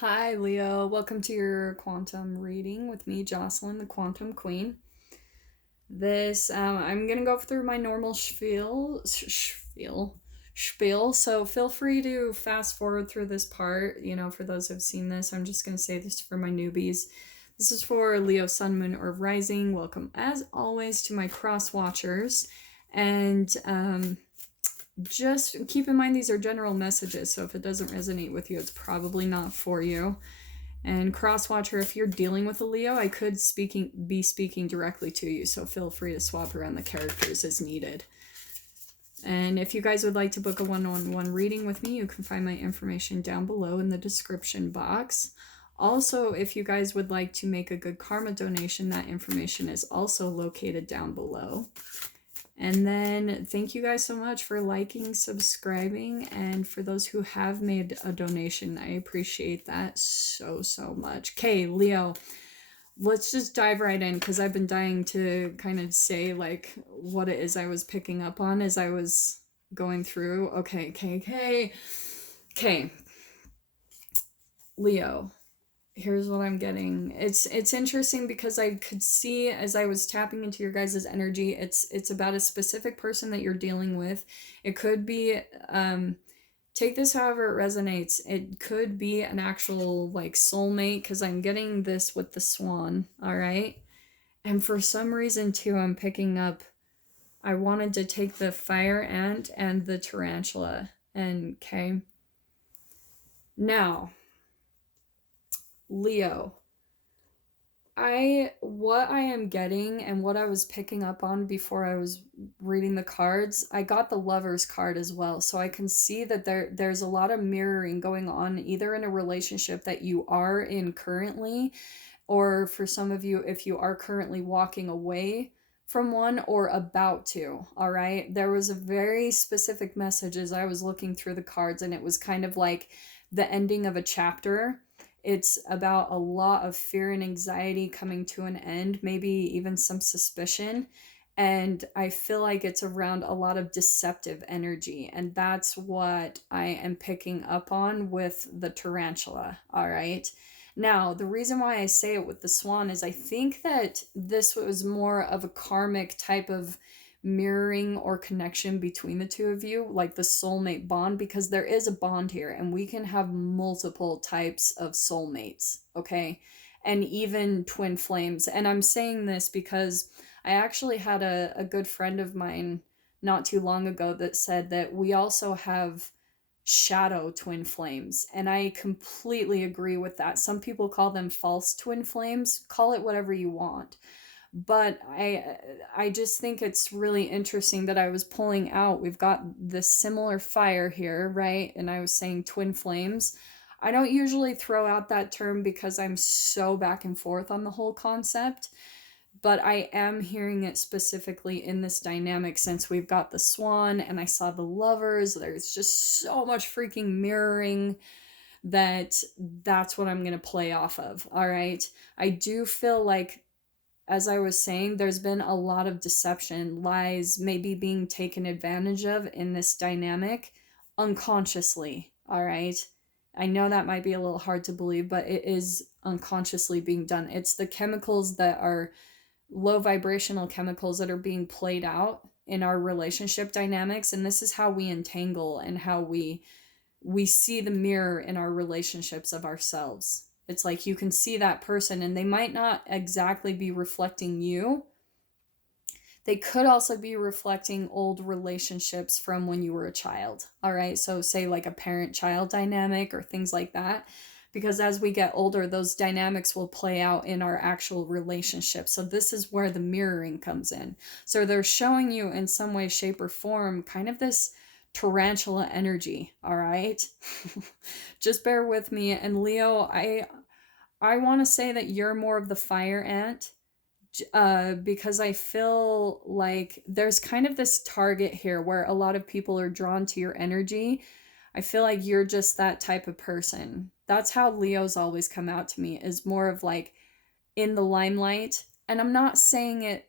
Hi, Leo. Welcome to your quantum reading with me, Jocelyn, the Quantum Queen. I'm gonna go through my normal spiel. So feel free to fast forward through this part. For those who've seen this, I'm just gonna say this for my newbies. This is for Leo, Sun, Moon, or Rising. Welcome, as always, to my cross watchers, and just keep in mind these are general messages, so if it doesn't resonate with you, it's probably not for you. And crosswatcher, if you're dealing with a Leo, I could be speaking directly to you, so feel free to swap around the characters as needed. And if you guys would like to book a one-on-one reading with me, you can find my information down below in the description box. Also, if you guys would like to make a good karma donation, that information is also located down below. And then thank you guys so much for liking, subscribing, and for those who have made a donation, I appreciate that so much. Okay, Leo, let's just dive right in because I've been dying to kind of say like what it is I was picking up on as I was going through. Okay. Leo, here's what I'm getting. It's interesting because I could see as I was tapping into your guys' energy, it's about a specific person that you're dealing with. It could be take this however it resonates. It could be an actual like soulmate, because I'm getting this with the swan, all right? And for some reason too, I'm picking up, I wanted to take the fire ant and the tarantula. And okay. Now, Leo, what I am getting and what I was picking up on before I was reading the cards, I got the Lover's card as well. So I can see that there's a lot of mirroring going on, either in a relationship that you are in currently, or for some of you, if you are currently walking away from one or about to. All right. There was a very specific message as I was looking through the cards, and it was kind of like the ending of a chapter. It's about a lot of fear and anxiety coming to an end, maybe even some suspicion. And I feel like it's around a lot of deceptive energy. And that's what I am picking up on with the tarantula. All right. Now, the reason why I say it with the swan is I think that this was more of a karmic type of mirroring or connection between the two of you, like the soulmate bond, because there is a bond here and we can have multiple types of soulmates, okay? And even twin flames. And I'm saying this because I actually had a good friend of mine not too long ago that said that we also have shadow twin flames, and I completely agree with that. Some people call them false twin flames, call it whatever you want, but I just think it's really interesting that I was pulling out, we've got this similar fire here, right? And I was saying twin flames. I don't usually throw out that term because I'm so back and forth on the whole concept, but I am hearing it specifically in this dynamic since we've got the swan and I saw the lovers. There's just so much freaking mirroring that's what I'm going to play off of. All right. I do feel like, as I was saying, there's been a lot of deception, lies, maybe being taken advantage of in this dynamic unconsciously. All right. I know that might be a little hard to believe, but it is unconsciously being done. It's the chemicals that are low vibrational chemicals that are being played out in our relationship dynamics. And this is how we entangle and how we see the mirror in our relationships of ourselves. It's like you can see that person and they might not exactly be reflecting you. They could also be reflecting old relationships from when you were a child. All right. So, say like a parent child dynamic or things like that. Because as we get older, those dynamics will play out in our actual relationship. So, this is where the mirroring comes in. So, they're showing you in some way, shape, or form kind of this tarantula energy. All right. Just bear with me. And Leo, I want to say that you're more of the fire ant, because I feel like there's kind of this target here where a lot of people are drawn to your energy. I feel like you're just that type of person. That's how Leos always come out to me, is more of like in the limelight. And I'm not saying it,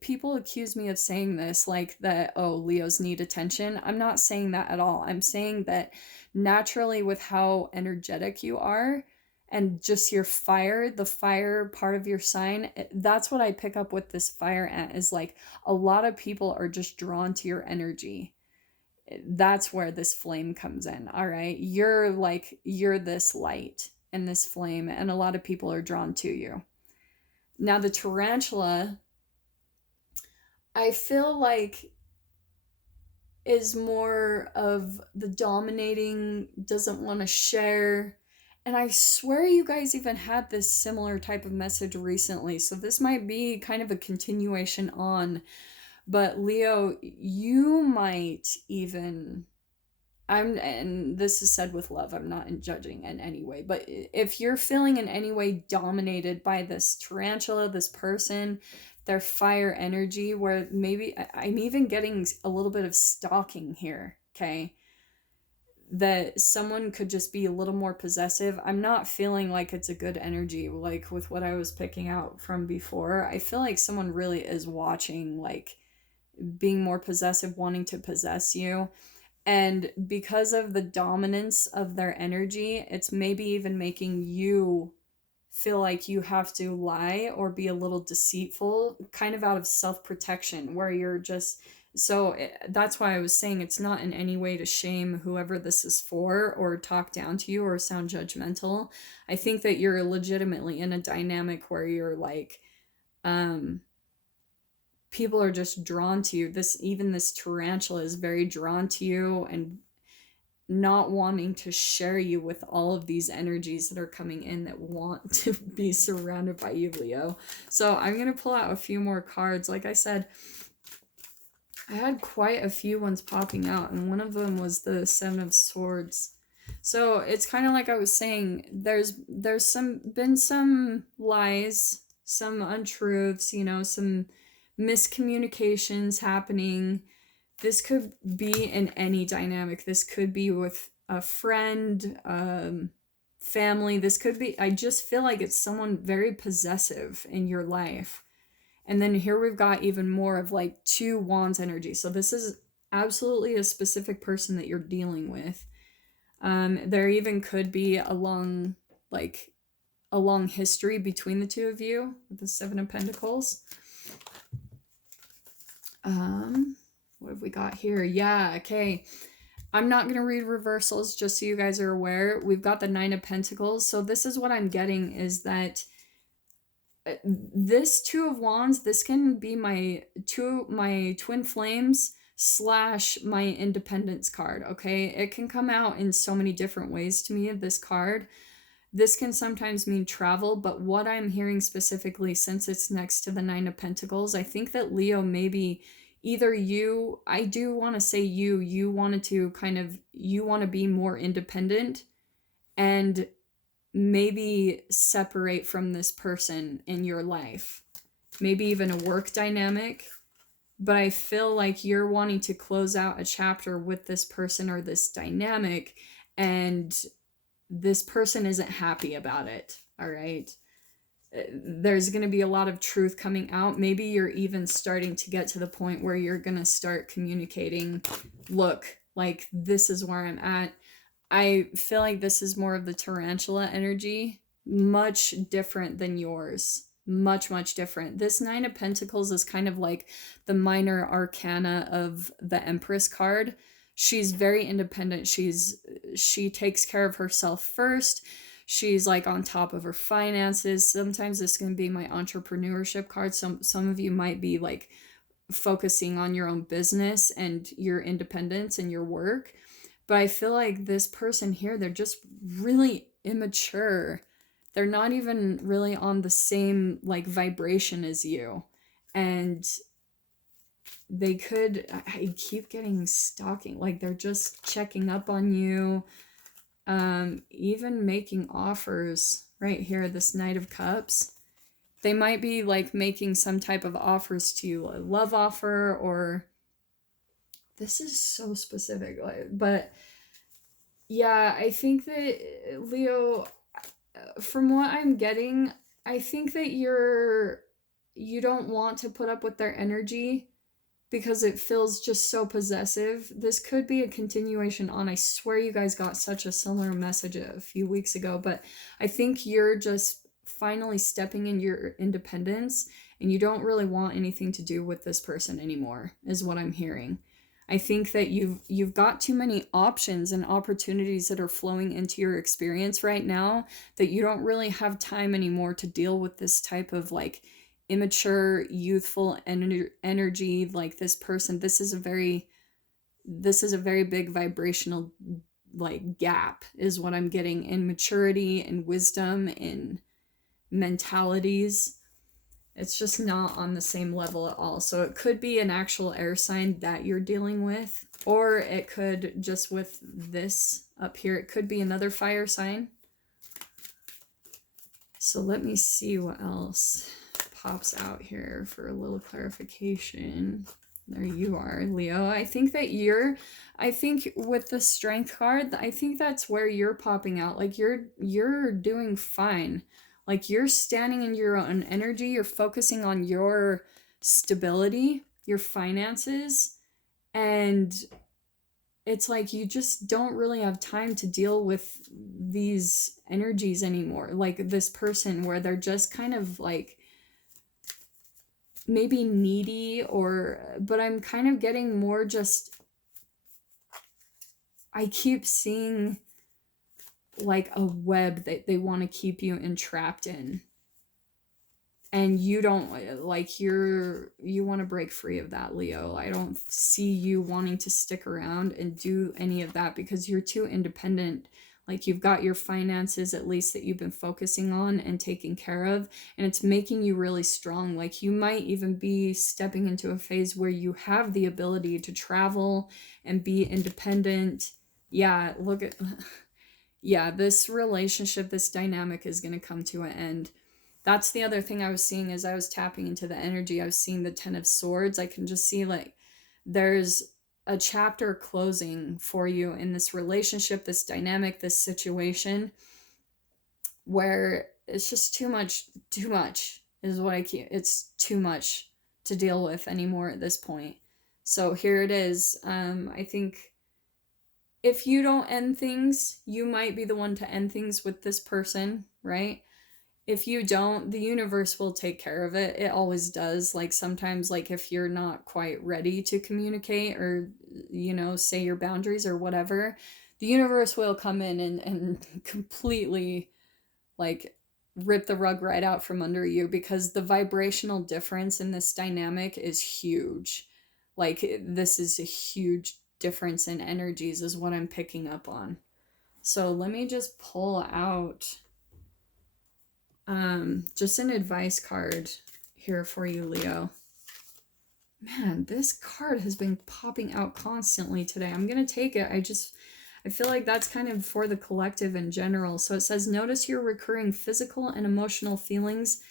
people accuse me of saying this like that, oh, Leos need attention. I'm not saying that at all. I'm saying that naturally, with how energetic you are, and just your fire, the fire part of your sign, that's what I pick up with this fire ant, is like a lot of people are just drawn to your energy. That's where this flame comes in. All right, you're this light and this flame, and a lot of people are drawn to you. Now the tarantula, I feel like, is more of the dominating, doesn't want to share. And I swear you guys even had this similar type of message recently. So this might be kind of a continuation on. But Leo, you might even, and this is said with love, I'm not judging in any way, but if you're feeling in any way dominated by this tarantula, this person, their fire energy, where maybe I'm even getting a little bit of stalking here, okay? That someone could just be a little more possessive. I'm not feeling like it's a good energy, like with what I was picking out from before. I feel like someone really is watching, like being more possessive, wanting to possess you. And because of the dominance of their energy, it's maybe even making you feel like you have to lie or be a little deceitful, kind of out of self-protection, where you're just, so that's why I was saying it's not in any way to shame whoever this is for or talk down to you or sound judgmental. I think that you're legitimately in a dynamic where you're like, people are just drawn to you. This tarantula is very drawn to you and not wanting to share you with all of these energies that are coming in that want to be surrounded by you, Leo. So I'm going to pull out a few more cards. Like I said, I had quite a few ones popping out, and one of them was the Seven of Swords. So it's kind of like I was saying, there's been some lies, some untruths, some miscommunications happening. This could be in any dynamic. This could be with a friend, family. This could be, I just feel like it's someone very possessive in your life. And then here we've got even more of like 2 wands energy. So this is absolutely a specific person that you're dealing with. There even could be a long history between the 2 of you with the 7 of Pentacles. What have we got here? Yeah, okay. I'm not going to read reversals, just so you guys are aware. We've got the 9 of Pentacles. So this is what I'm getting, is that this 2 of Wands, this can be my twin flames / my independence card, okay? It can come out in so many different ways to me, this card. This can sometimes mean travel, but what I'm hearing specifically, since it's next to the 9 of Pentacles, I think that Leo, maybe either you, I do want to say you wanted to you want to be more independent and maybe separate from this person in your life. Maybe even a work dynamic. But I feel like you're wanting to close out a chapter with this person or this dynamic, and this person isn't happy about it, all right? There's going to be a lot of truth coming out. Maybe you're even starting to get to the point where you're going to start communicating, look, like, this is where I'm at. I feel like this is more of the tarantula energy, much different than yours. Much, much different. This 9 of Pentacles is kind of like the minor arcana of the Empress card. She's very independent. She takes care of herself first. She's like on top of her finances. Sometimes this can be my entrepreneurship card. Some of you might be like focusing on your own business and your independence and your work. But I feel like this person here, they're just really immature. They're not even really on the same like vibration as you. And they could, I keep getting stalking, like they're just checking up on you, even making offers. Right here, this Knight of Cups, they might be like making some type of offers to you, a love offer, or this is so specific, but yeah, I think that Leo, from what I'm getting, I think that you don't want to put up with their energy, because it feels just so possessive. This could be a continuation on, I swear you guys got such a similar message a few weeks ago, but I think you're just finally stepping in your independence and you don't really want anything to do with this person anymore, is what I'm hearing. I think that you've got too many options and opportunities that are flowing into your experience right now that you don't really have time anymore to deal with this type of like immature, youthful energy. Like this person, this is a very big vibrational like gap, is what I'm getting, in maturity and wisdom and mentalities. It's just not on the same level at all. So it could be an actual air sign that you're dealing with, or it could just with this up here, it could be another fire sign. So let me see what else pops out here for a little clarification. There you are, Leo. I think with the strength card, I think that's where you're popping out. Like you're doing fine. Like you're standing in your own energy. You're focusing on your stability, your finances, and it's like you just don't really have time to deal with these energies anymore. Like this person where they're just kind of like maybe needy, but I'm kind of getting more just, I keep seeing like a web that they want to keep you entrapped in, and you don't like, you want to break free of that, Leo. I don't see you wanting to stick around and do any of that because you're too independent. Like you've got your finances at least that you've been focusing on and taking care of, and it's making you really strong. Like you might even be stepping into a phase where you have the ability to travel and be independent. Yeah, look at yeah, this relationship, this dynamic is going to come to an end. That's the other thing I was seeing as I was tapping into the energy. I was seeing the 10 of Swords. I can just see like there's a chapter closing for you in this relationship, this dynamic, this situation where it's just too much is what it's too much to deal with anymore at this point. So here it is. I think if you don't end things, you might be the one to end things with this person, right? If you don't, the universe will take care of it. It always does. Like sometimes, like if you're not quite ready to communicate or, say your boundaries or whatever, the universe will come in and completely like rip the rug right out from under you, because the vibrational difference in this dynamic is huge. Like this is a huge difference in energies is what I'm picking up on. So let me just pull out just an advice card here for you, Leo. Man, this card has been popping out constantly today. I'm gonna take it. I feel like that's kind of for the collective in general. So it says, notice your recurring physical and emotional feelings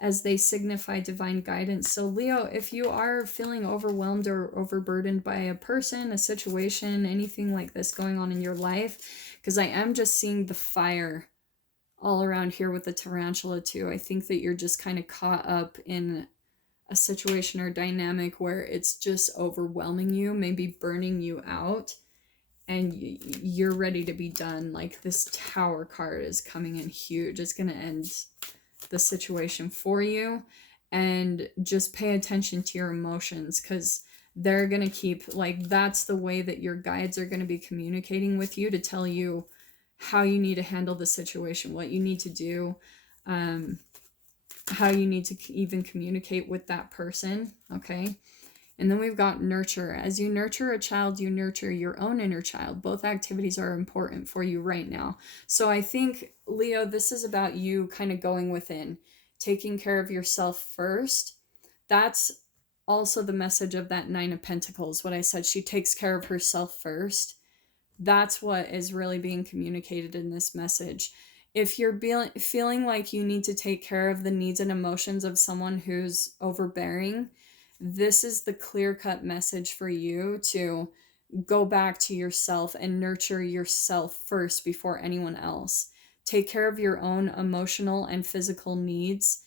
as they signify divine guidance. So Leo, if you are feeling overwhelmed or overburdened by a person, a situation, anything like this going on in your life, because I am just seeing the fire all around here with the tarantula too. I think that you're just kind of caught up in a situation or dynamic where it's just overwhelming you, maybe burning you out, and you're ready to be done. Like this Tower card is coming in huge. It's going to end the situation for you, and just pay attention to your emotions, because they're going to keep, like, that's the way that your guides are going to be communicating with you to tell you how you need to handle the situation, what you need to do, how you need to even communicate with that person, okay? And then we've got nurture. As you nurture a child, you nurture your own inner child. Both activities are important for you right now. So I think, Leo, this is about you kind of going within, taking care of yourself first. That's also the message of that Nine of Pentacles. What I said, she takes care of herself first. That's what is really being communicated in this message. If you're feeling like you need to take care of the needs and emotions of someone who's overbearing, this is the clear-cut message for you to go back to yourself and nurture yourself first before anyone else. Take care of your own emotional and physical needs,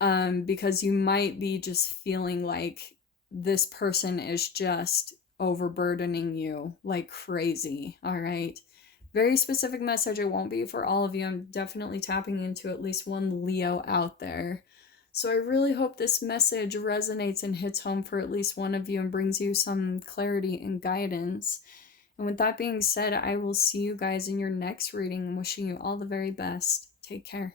because you might be just feeling like this person is just overburdening you like crazy. All right. Very specific message. It won't be for all of you. I'm definitely tapping into at least one Leo out there. So I really hope this message resonates and hits home for at least one of you and brings you some clarity and guidance. And with that being said, I will see you guys in your next reading. Wishing you all the very best. Take care.